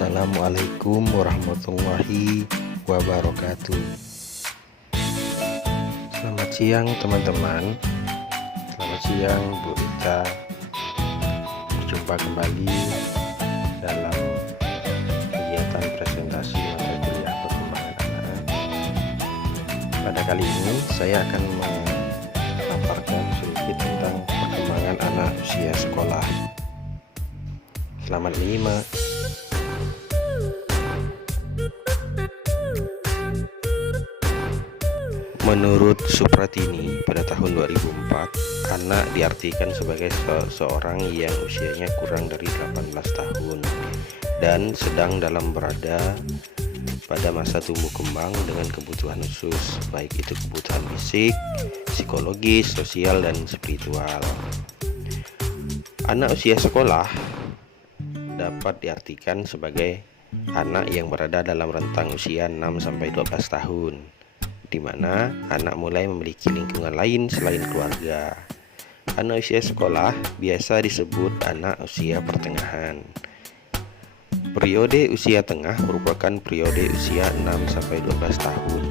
Assalamualaikum warahmatullahi wabarakatuh. Selamat siang teman-teman. Selamat siang Bu Ita. Berjumpa kembali dalam kegiatan presentasi mata kuliah perkembangan anak. Pada kali ini saya akan memaparkan sedikit tentang perkembangan anak usia sekolah. Selamat menyimak. Menurut Supratini, pada tahun 2004, anak diartikan sebagai seseorang yang usianya kurang dari 18 tahun dan sedang dalam berada pada masa tumbuh kembang dengan kebutuhan khusus, baik itu kebutuhan fisik, psikologis, sosial, dan spiritual. Anak usia sekolah dapat diartikan sebagai anak yang berada dalam rentang usia 6-12 tahun, di mana anak mulai memiliki lingkungan lain selain keluarga. Anak usia sekolah biasa disebut anak usia pertengahan. Periode usia tengah merupakan periode usia 6-12 tahun.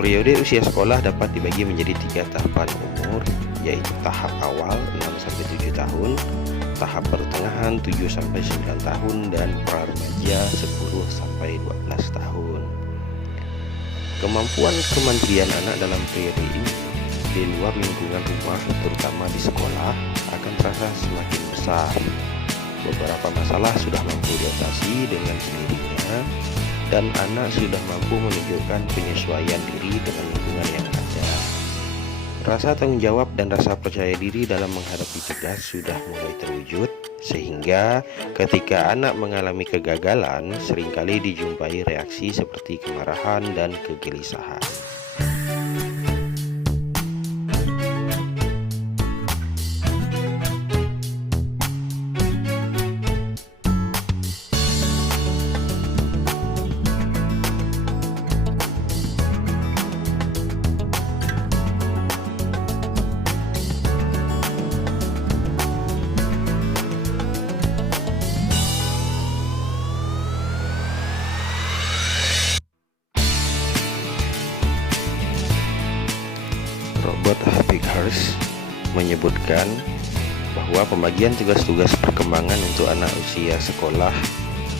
Periode usia sekolah dapat dibagi menjadi 3 tahapan umur, yaitu tahap awal 6-7 tahun, tahap pertengahan 7-9 tahun, dan pra-remaja 10-12 tahun. Kemampuan kemandirian anak dalam periode ini di luar lingkungan rumah, terutama di sekolah, akan terasa semakin besar. Beberapa masalah sudah mampu diatasi dengan sendirinya, dan anak sudah mampu menunjukkan penyesuaian diri dengan lingkungan yang ada. Rasa tanggung jawab dan rasa percaya diri dalam menghadapi tugas sudah mulai terwujud, sehingga ketika anak mengalami kegagalan, seringkali dijumpai reaksi seperti kemarahan dan kegelisahan. Robert Habig-Hurst menyebutkan bahwa pembagian tugas-tugas perkembangan untuk anak usia sekolah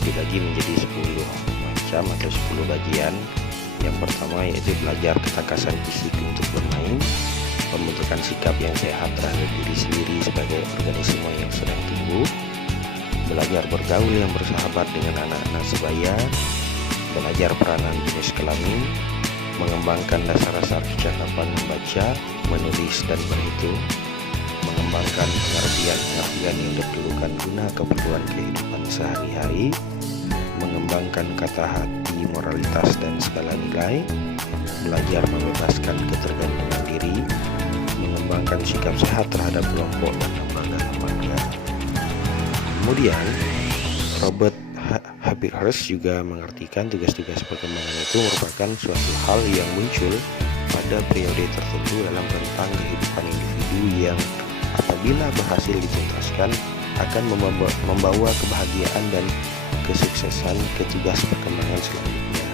dibagi menjadi 10 macam atau 10 bagian. Yang pertama yaitu belajar ketakasan fisik untuk bermain, pembentukan sikap yang sehat terhadap diri sendiri sebagai organisme yang sedang tumbuh, belajar bergaul yang bersahabat dengan anak-anak sebaya, belajar peranan jenis kelamin, mengembangkan dasar-dasar kecakapan membaca, menulis, dan berhitung, mengembangkan pengertian-pengertian yang diperlukan guna keperluan kehidupan sehari-hari, mengembangkan kata hati, moralitas, dan skala nilai, belajar membebaskan ketergantungan diri, mengembangkan sikap sehat terhadap kelompok dan lembaga-lembaga. Kemudian, Robert Habig-Hurst juga mengartikan tugas-tugas perkembangan itu merupakan suatu hal yang muncul pada periode tertentu dalam rentang kehidupan individu yang apabila berhasil dituntaskan akan membawa kebahagiaan dan kesuksesan ke tugas perkembangan selanjutnya.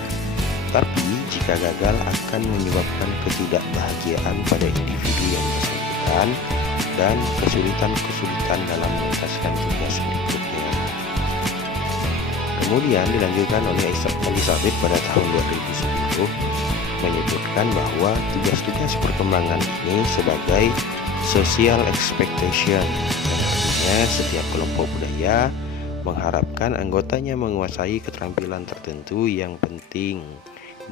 Tapi jika gagal akan menyebabkan ketidakbahagiaan pada individu yang bersangkutan dan kesulitan-kesulitan dalam menuntaskan tugas berikutnya. Kemudian dilanjutkan oleh Elizabeth pada tahun 2010 menyebutkan bahwa tugas-tugas perkembangan ini sebagai social expectation, yang artinya setiap kelompok budaya mengharapkan anggotanya menguasai keterampilan tertentu yang penting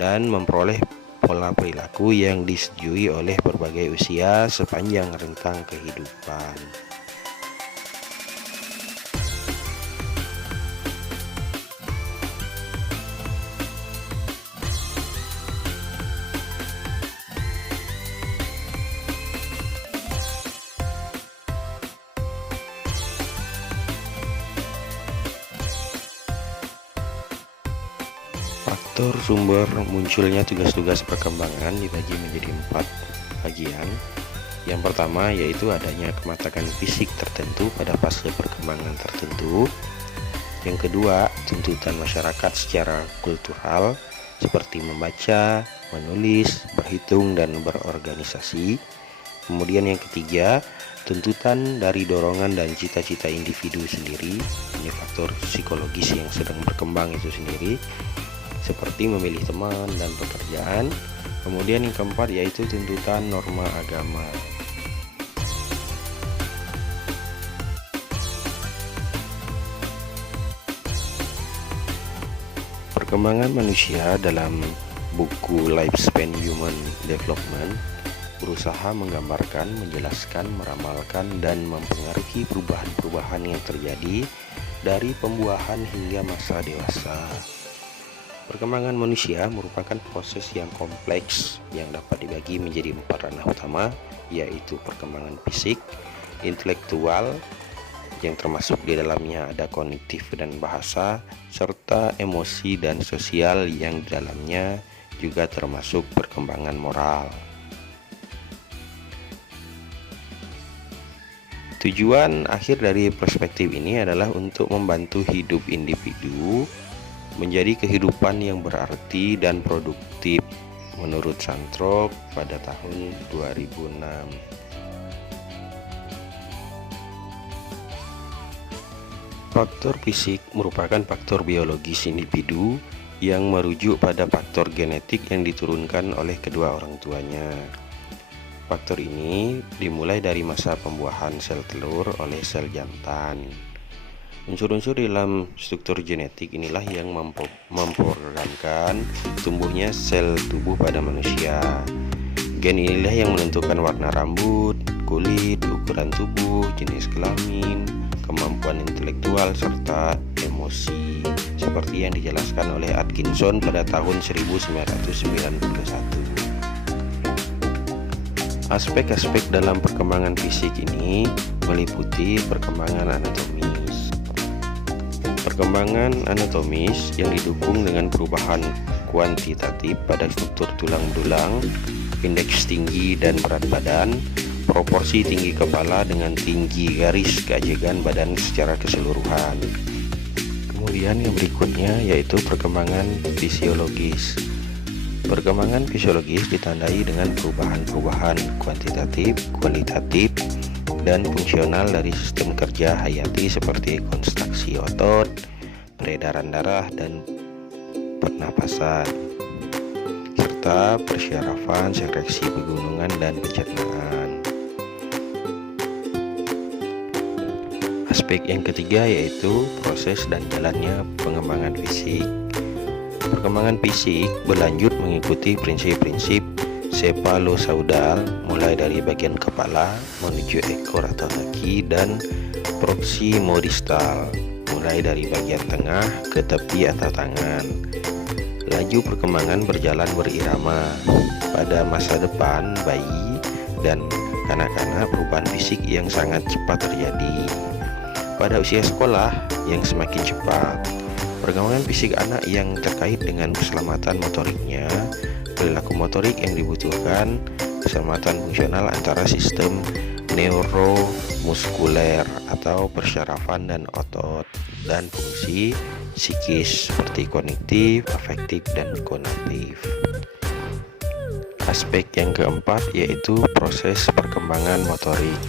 dan memperoleh pola perilaku yang disetujui oleh berbagai usia sepanjang rentang kehidupan. Faktor sumber munculnya tugas-tugas perkembangan dibagi menjadi 4 bagian. Yang pertama yaitu adanya kematangan fisik tertentu pada fase perkembangan tertentu. Yang kedua, tuntutan masyarakat secara kultural seperti membaca, menulis, berhitung, dan berorganisasi. Kemudian yang ketiga, tuntutan dari dorongan dan cita-cita individu sendiri. Ini faktor psikologis yang sedang berkembang itu sendiri, seperti memilih teman dan pekerjaan. Kemudian yang keempat yaitu tuntutan norma agama. Perkembangan manusia dalam buku Lifespan Human Development berusaha menggambarkan, menjelaskan, meramalkan, dan mempengaruhi perubahan-perubahan yang terjadi dari pembuahan hingga masa dewasa. Perkembangan manusia merupakan proses yang kompleks yang dapat dibagi menjadi 4 ranah utama, yaitu perkembangan fisik, intelektual, yang termasuk di dalamnya ada kognitif dan bahasa, serta emosi dan sosial yang di dalamnya juga termasuk perkembangan moral. Tujuan akhir dari perspektif ini adalah untuk membantu hidup individu menjadi kehidupan yang berarti dan produktif menurut Santrop pada tahun 2006. Faktor fisik merupakan faktor biologis individu yang merujuk pada faktor genetik yang diturunkan oleh kedua orang tuanya. Faktor ini dimulai dari masa pembuahan sel telur oleh sel jantan. Unsur-unsur dalam struktur genetik inilah yang memprogramkan tumbuhnya sel tubuh pada manusia. Gen inilah yang menentukan warna rambut, kulit, ukuran tubuh, jenis kelamin, kemampuan intelektual, serta emosi, seperti yang dijelaskan oleh Atkinson pada tahun 1991. Aspek-aspek dalam perkembangan fisik ini meliputi perkembangan anatomis. Perkembangan anatomis yang didukung dengan perubahan kuantitatif pada struktur tulang belulang, indeks tinggi dan berat badan, proporsi tinggi kepala dengan tinggi garis keajegan badan secara keseluruhan. Kemudian yang berikutnya yaitu perkembangan fisiologis. Perkembangan fisiologis ditandai dengan perubahan-perubahan kuantitatif, kualitatif, dan fungsional dari sistem kerja hayati seperti konstruksi otot, peredaran darah, dan pernapasan, serta persyarafan, sekresi pegunungan, dan pencernaan. Aspek yang ketiga yaitu proses dan jalannya pengembangan fisik. Perkembangan fisik berlanjut mengikuti prinsip-prinsip cephalosaural, mulai dari bagian kepala menuju ekor atau kaki, dan proximodistal, mulai dari bagian tengah ke tepi atau tangan. Laju perkembangan berjalan berirama. Pada masa depan, bayi dan kanak-kanak perubahan fisik yang sangat cepat terjadi. Pada usia sekolah yang semakin cepat, perkembangan fisik anak yang terkait dengan keselamatan motoriknya, perilaku motorik yang dibutuhkan, keselamatan fungsional antara sistem neuromuskuler atau persyarafan dan otot, dan fungsi psikis seperti kognitif, afektif, dan konatif. Aspek yang keempat yaitu proses perkembangan motorik.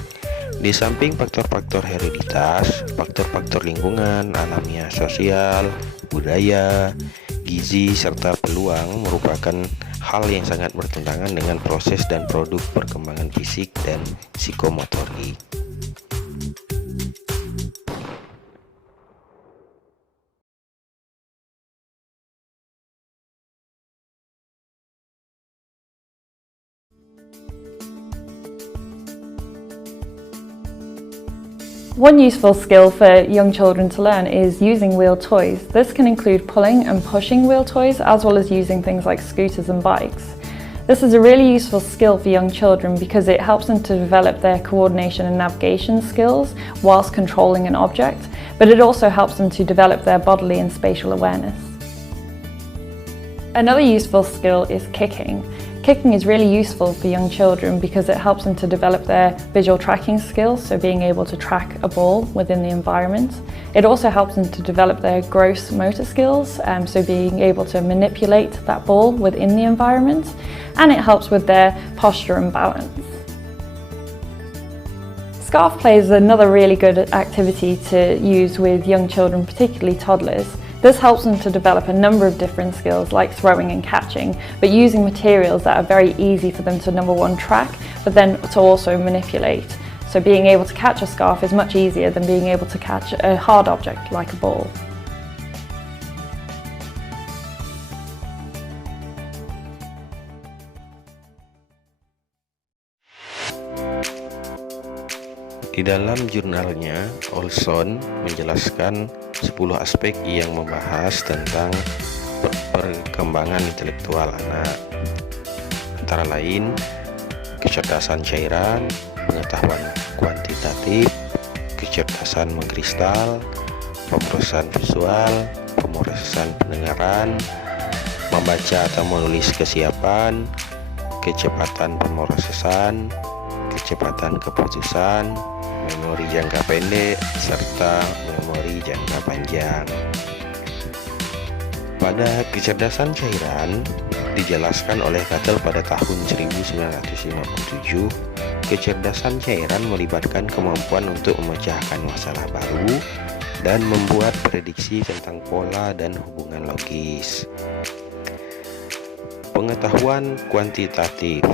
Di samping faktor-faktor hereditas, faktor-faktor lingkungan, alamiah, sosial, budaya, gizi, serta peluang merupakan hal yang sangat bertentangan dengan proses dan produk perkembangan fisik dan psikomotorik. One useful skill for young children to learn is using wheel toys. This can include pulling and pushing wheel toys, as well as using things like scooters and bikes. This is a really useful skill for young children because it helps them to develop their coordination and navigation skills whilst controlling an object, but it also helps them to develop their bodily and spatial awareness. Another useful skill is kicking. Kicking is really useful for young children because it helps them to develop their visual tracking skills, so being able to track a ball within the environment. It also helps them to develop their gross motor skills, so being able to manipulate that ball within the environment, and it helps with their posture and balance. Scarf play is another really good activity to use with young children, particularly toddlers. This helps them to develop a number of different skills like throwing and catching, but using materials that are very easy for them to, number one, track, but then to also manipulate. So being able to catch a scarf is much easier than being able to catch a hard object like a ball. Di dalam jurnalnya, Olson menjelaskan 10 aspek yang membahas tentang perkembangan intelektual anak, antara lain kecerdasan cairan, pengetahuan kuantitatif, kecerdasan mengkristal, pemrosesan visual, pemrosesan pendengaran, membaca atau menulis kesiapan, kecepatan pemrosesan, kecepatan keputusan, memori jangka pendek, serta memori jangka panjang. Pada kecerdasan cairan, dijelaskan oleh Cattell pada tahun 1957, kecerdasan cairan melibatkan kemampuan untuk memecahkan masalah baru dan membuat prediksi tentang pola dan hubungan logis. Pengetahuan kuantitatif,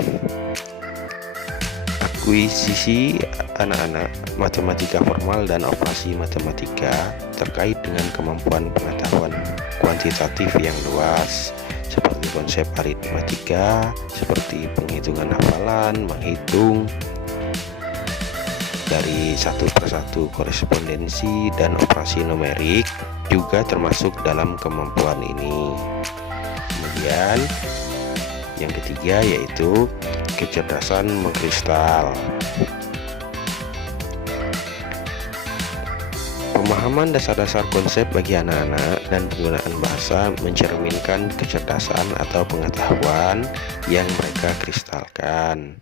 akuisisi anak-anak matematika formal dan operasi matematika terkait dengan kemampuan pengetahuan kuantitatif yang luas, seperti konsep aritmatika, seperti penghitungan hafalan, menghitung dari satu persatu korespondensi, dan operasi numerik juga termasuk dalam kemampuan ini. Kemudian yang ketiga yaitu kecerdasan mengkristal. Pemahaman dasar-dasar konsep bagi anak-anak dan penggunaan bahasa mencerminkan kecerdasan atau pengetahuan yang mereka kristalkan.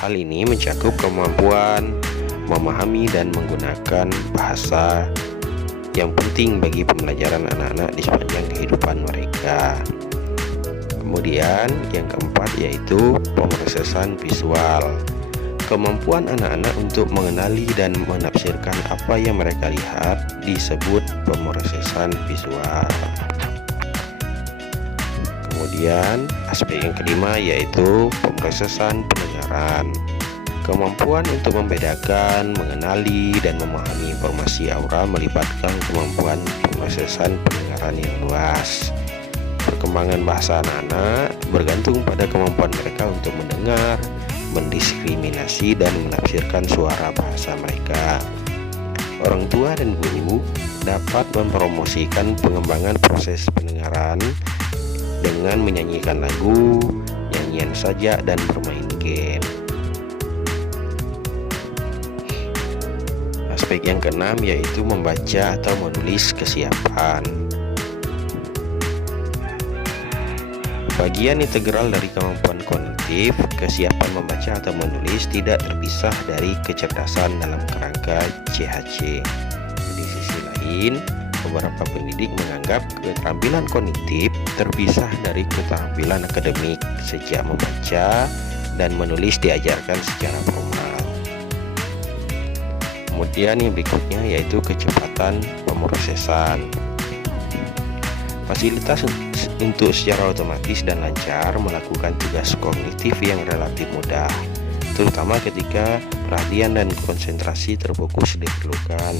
Hal ini mencakup kemampuan memahami dan menggunakan bahasa yang penting bagi pembelajaran anak-anak di sepanjang kehidupan mereka. Kemudian yang keempat yaitu pemrosesan visual. Kemampuan anak-anak untuk mengenali dan menafsirkan apa yang mereka lihat disebut pemrosesan visual. Kemudian aspek yang kelima yaitu pemrosesan pendengaran. Kemampuan untuk membedakan, mengenali, dan memahami informasi aura melibatkan kemampuan pemrosesan pendengaran yang luas. Perkembangan bahasa anak-anak bergantung pada kemampuan mereka untuk mendengar, mendiskriminasi, dan menafsirkan suara bahasa mereka. Orang tua dan guru dapat mempromosikan pengembangan proses pendengaran dengan menyanyikan lagu, nyanyian sajak, dan bermain game. Aspek yang keenam yaitu membaca atau menulis kesiapan. Bagian integral dari kemampuan kognitif, kesiapan membaca atau menulis tidak terpisah dari kecerdasan dalam kerangka CHC. Di sisi lain, beberapa pendidik menganggap keterampilan kognitif terpisah dari keterampilan akademik sejak membaca dan menulis diajarkan secara formal. Kemudian yang berikutnya yaitu kecepatan pemrosesan. Fasilitas untuk secara otomatis dan lancar melakukan tugas kognitif yang relatif mudah, terutama ketika perhatian dan konsentrasi terfokus diperlukan.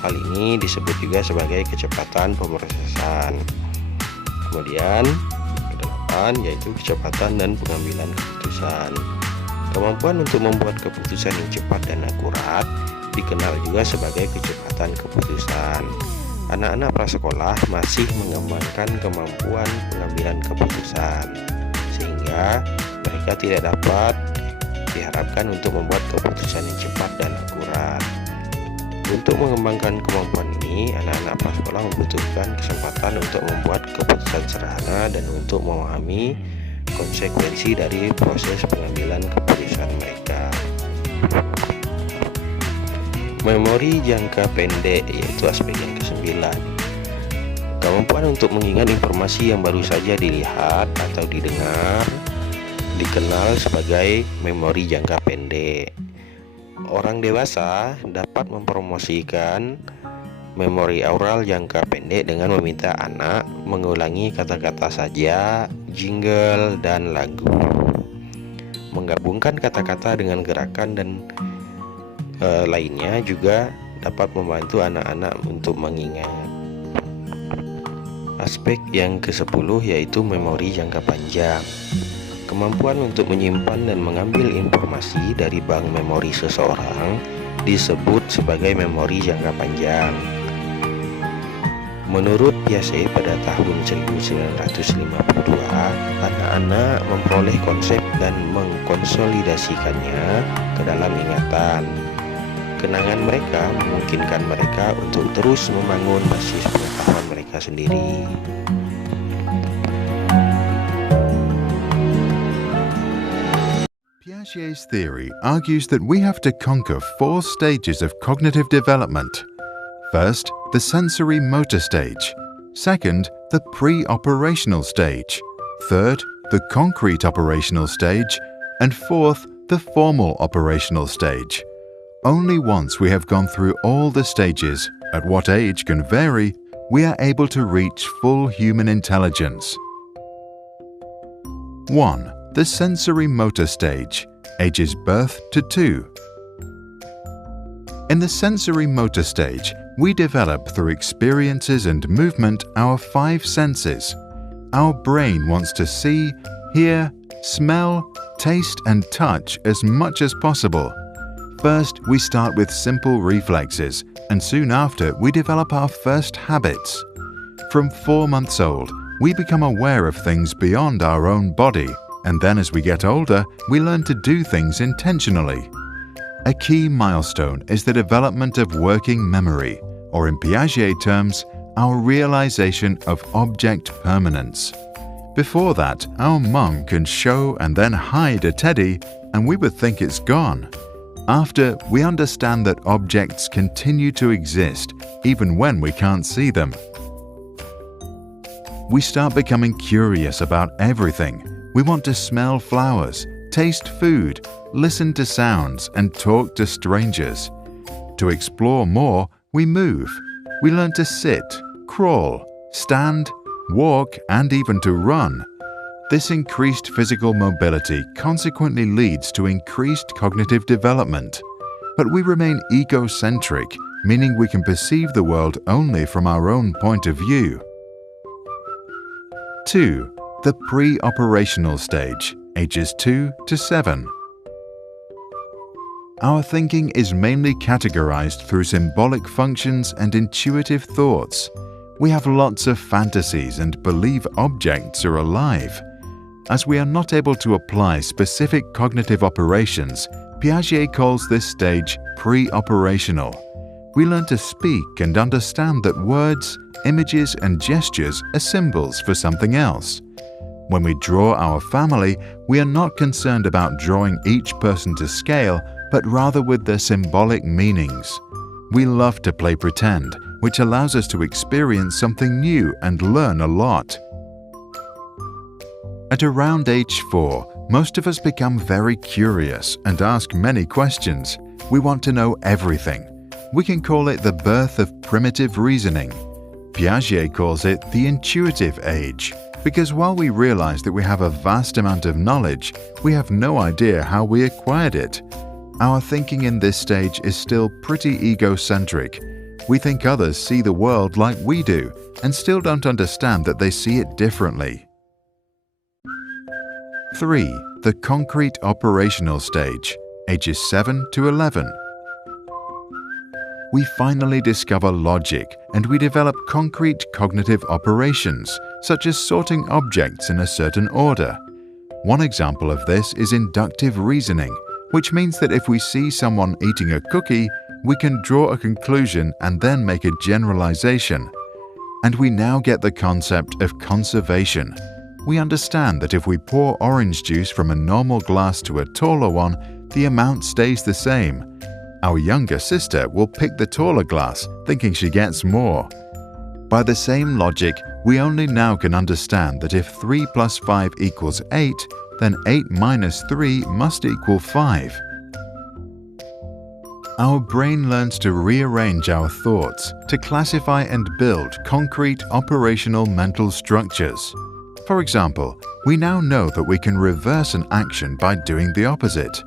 Hal ini disebut juga sebagai kecepatan pemrosesan. Kemudian kedelapan yaitu kecepatan dan pengambilan keputusan. Kemampuan untuk membuat keputusan yang cepat dan akurat dikenal juga sebagai kecepatan keputusan. Anak-anak prasekolah masih mengembangkan kemampuan pengambilan keputusan, sehingga mereka tidak dapat diharapkan untuk membuat keputusan yang cepat dan akurat. Untuk mengembangkan kemampuan ini, anak-anak prasekolah membutuhkan kesempatan untuk membuat keputusan sederhana dan untuk memahami konsekuensi dari proses pengambilan keputusan mereka. Memori jangka pendek yaitu aspek yang ke-9. Kemampuan untuk mengingat informasi yang baru saja dilihat atau didengar dikenal sebagai memori jangka pendek. Orang dewasa dapat mempromosikan memori aural jangka pendek dengan meminta anak mengulangi kata-kata saja, jingle, dan lagu. Menggabungkan kata-kata dengan gerakan dan lainnya juga dapat membantu anak-anak untuk mengingat. Aspek yang ke-10 yaitu memori jangka panjang. Kemampuan untuk menyimpan dan mengambil informasi dari bank memori seseorang disebut sebagai memori jangka panjang. Menurut Piaget pada tahun 1952, anak-anak memperoleh konsep dan mengkonsolidasikannya ke dalam ingatan. Kenangan mereka memungkinkan mereka untuk terus membangun basis pengetahuan mereka sendiri. Piaget's theory argues that we have to conquer 4 stages of cognitive development. First, the sensory motor stage. Second, the pre-operational stage. Third, the concrete operational stage. And fourth, the formal operational stage. Only once we have gone through all the stages, at what age can vary, we are able to reach full human intelligence. 1. The sensory motor stage, ages birth to 2. In the sensory motor stage, we develop through experiences and movement our 5 senses. Our brain wants to see, hear, smell, taste, and touch as much as possible. First, we start with simple reflexes, and soon after, we develop our first habits. From 4 months old, we become aware of things beyond our own body, and then as we get older, we learn to do things intentionally. A key milestone is the development of working memory, or in Piaget terms, our realization of object permanence. Before that, our mum can show and then hide a teddy, and we would think it's gone. After, we understand that objects continue to exist even when we can't see them. We start becoming curious about everything. We want to smell flowers, taste food, listen to sounds, and talk to strangers. To explore more, we move. We learn to sit, crawl, stand, walk, and even to run. This increased physical mobility consequently leads to increased cognitive development. But we remain egocentric, meaning we can perceive the world only from our own point of view. 2. The pre-operational stage, ages 2 to 7. Our thinking is mainly categorized through symbolic functions and intuitive thoughts. We have lots of fantasies and believe objects are alive. As we are not able to apply specific cognitive operations, Piaget calls this stage pre-operational. We learn to speak and understand that words, images, and gestures are symbols for something else. When we draw our family, we are not concerned about drawing each person to scale, but rather with their symbolic meanings. We love to play pretend, which allows us to experience something new and learn a lot. At around age 4, most of us become very curious and ask many questions. We want to know everything. We can call it the birth of primitive reasoning. Piaget calls it the intuitive age, because while we realize that we have a vast amount of knowledge, we have no idea how we acquired it. Our thinking in this stage is still pretty egocentric. We think others see the world like we do, and still don't understand that they see it differently. 3. The concrete operational stage, ages 7 to 11. We finally discover logic and we develop concrete cognitive operations, such as sorting objects in a certain order. One example of this is inductive reasoning, which means that if we see someone eating a cookie, we can draw a conclusion and then make a generalization. And we now get the concept of conservation. we understand that if we pour orange juice from a normal glass to a taller one, the amount stays the same. Our younger sister will pick the taller glass, thinking she gets more. By the same logic, we only now can understand that if 3 plus 5 equals 8, then 8 minus 3 must equal 5. Our brain learns to rearrange our thoughts, to classify and build concrete operational mental structures. For example, we now know that we can reverse an action by doing the opposite.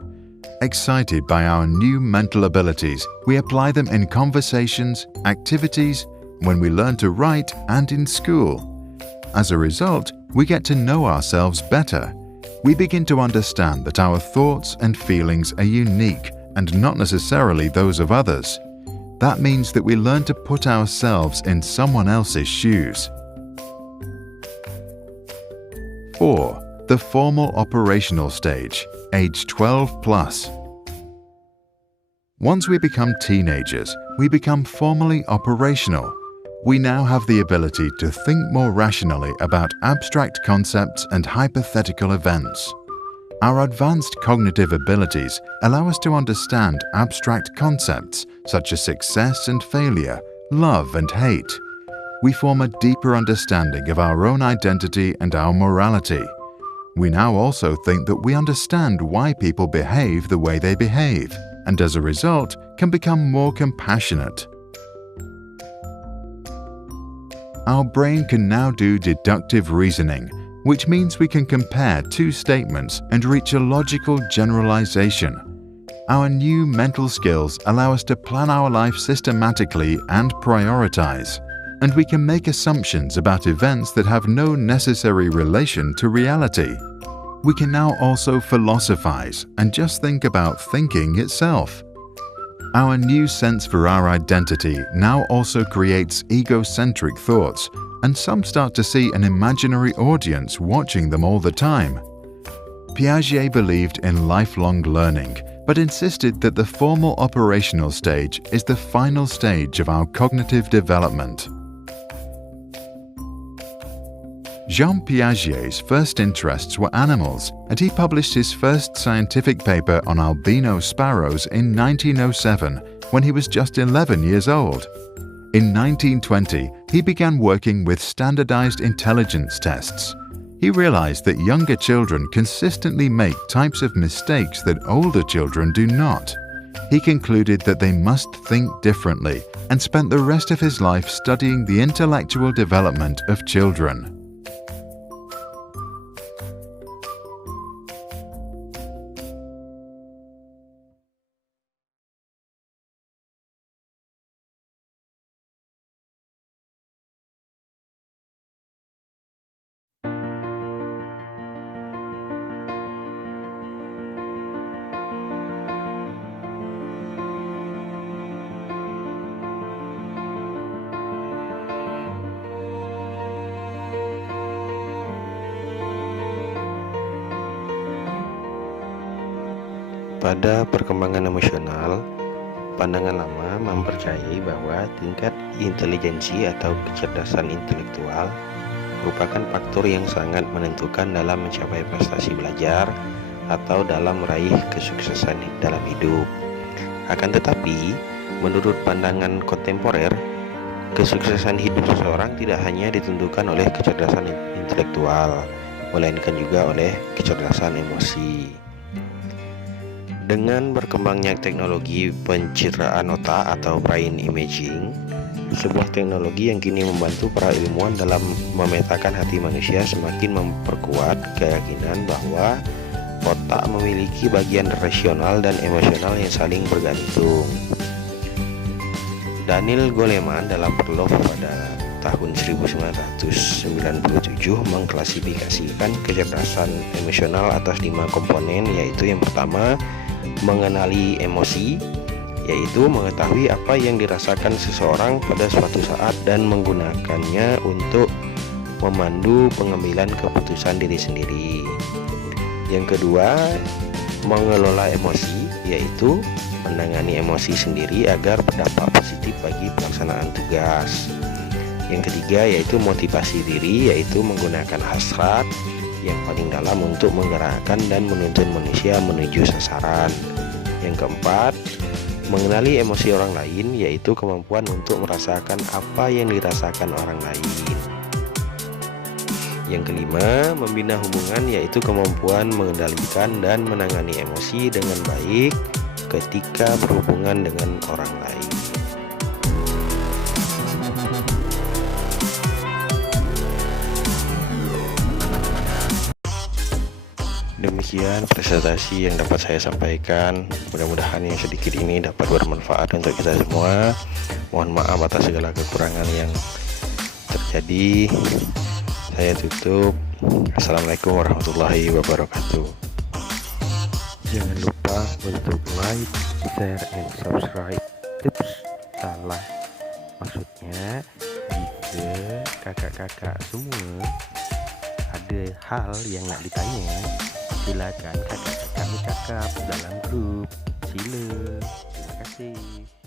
Excited by our new mental abilities, we apply them in conversations, activities, when we learn to write, and in school. As a result, we get to know ourselves better. We begin to understand that our thoughts and feelings are unique and not necessarily those of others. That means that we learn to put ourselves in someone else's shoes. 4. The formal operational stage, age 12 plus. Once we become teenagers, we become formally operational. We now have the ability to think more rationally about abstract concepts and hypothetical events. Our advanced cognitive abilities allow us to understand abstract concepts such as success and failure, love and hate. We form a deeper understanding of our own identity and our morality. We now also think that we understand why people behave the way they behave, and as a result, can become more compassionate. Our brain can now do deductive reasoning, which means we can compare two statements and reach a logical generalization. Our new mental skills allow us to plan our life systematically and prioritize, and we can make assumptions about events that have no necessary relation to reality. We can now also philosophize and just think about thinking itself. Our new sense for our identity now also creates egocentric thoughts, and some start to see an imaginary audience watching them all the time. Piaget believed in lifelong learning, but insisted that the formal operational stage is the final stage of our cognitive development. Jean Piaget's first interests were animals, and he published his first scientific paper on albino sparrows in 1907, when he was just 11 years old. In 1920, he began working with standardized intelligence tests. He realized that younger children consistently make types of mistakes that older children do not. He concluded that they must think differently, and spent the rest of his life studying the intellectual development of children. Pada perkembangan emosional, pandangan lama mempercayai bahwa tingkat intelijensi atau kecerdasan intelektual merupakan faktor yang sangat menentukan dalam mencapai prestasi belajar atau dalam meraih kesuksesan dalam hidup. Akan tetapi, menurut pandangan kontemporer, kesuksesan hidup seseorang tidak hanya ditentukan oleh kecerdasan intelektual, melainkan juga oleh kecerdasan emosi. Dengan berkembangnya teknologi pencitraan otak atau brain imaging, sebuah teknologi yang kini membantu para ilmuwan dalam memetakan hati manusia, semakin memperkuat keyakinan bahwa otak memiliki bagian rasional dan emosional yang saling bergantung. Daniel Goleman dalam Perloff pada tahun 1997 mengklasifikasikan kecerdasan emosional atas 5 komponen, yaitu yang pertama, mengenali emosi, yaitu mengetahui apa yang dirasakan seseorang pada suatu saat dan menggunakannya untuk memandu pengambilan keputusan diri sendiri. Yang kedua, mengelola emosi, yaitu menangani emosi sendiri agar berdampak positif bagi pelaksanaan tugas. Yang ketiga yaitu motivasi diri, yaitu menggunakan hasrat yang paling dalam untuk menggerakkan dan menuntun manusia menuju sasaran. Yang keempat, mengenali emosi orang lain, yaitu kemampuan untuk merasakan apa yang dirasakan orang lain. Yang kelima, membina hubungan, yaitu kemampuan mengendalikan dan menangani emosi dengan baik ketika berhubungan dengan orang lain. Demikian presentasi yang dapat saya sampaikan. Mudah-mudahan yang sedikit ini dapat bermanfaat untuk kita semua. Mohon maaf atas segala kekurangan yang terjadi. Saya tutup. Assalamualaikum warahmatullahi wabarakatuh. Jangan lupa untuk like, share, and subscribe. Tips salah, maksudnya jika kakak-kakak semua ada hal yang nak ditanya, silakan kakak-kakak bercakap dalam grup. Sila. Terima kasih.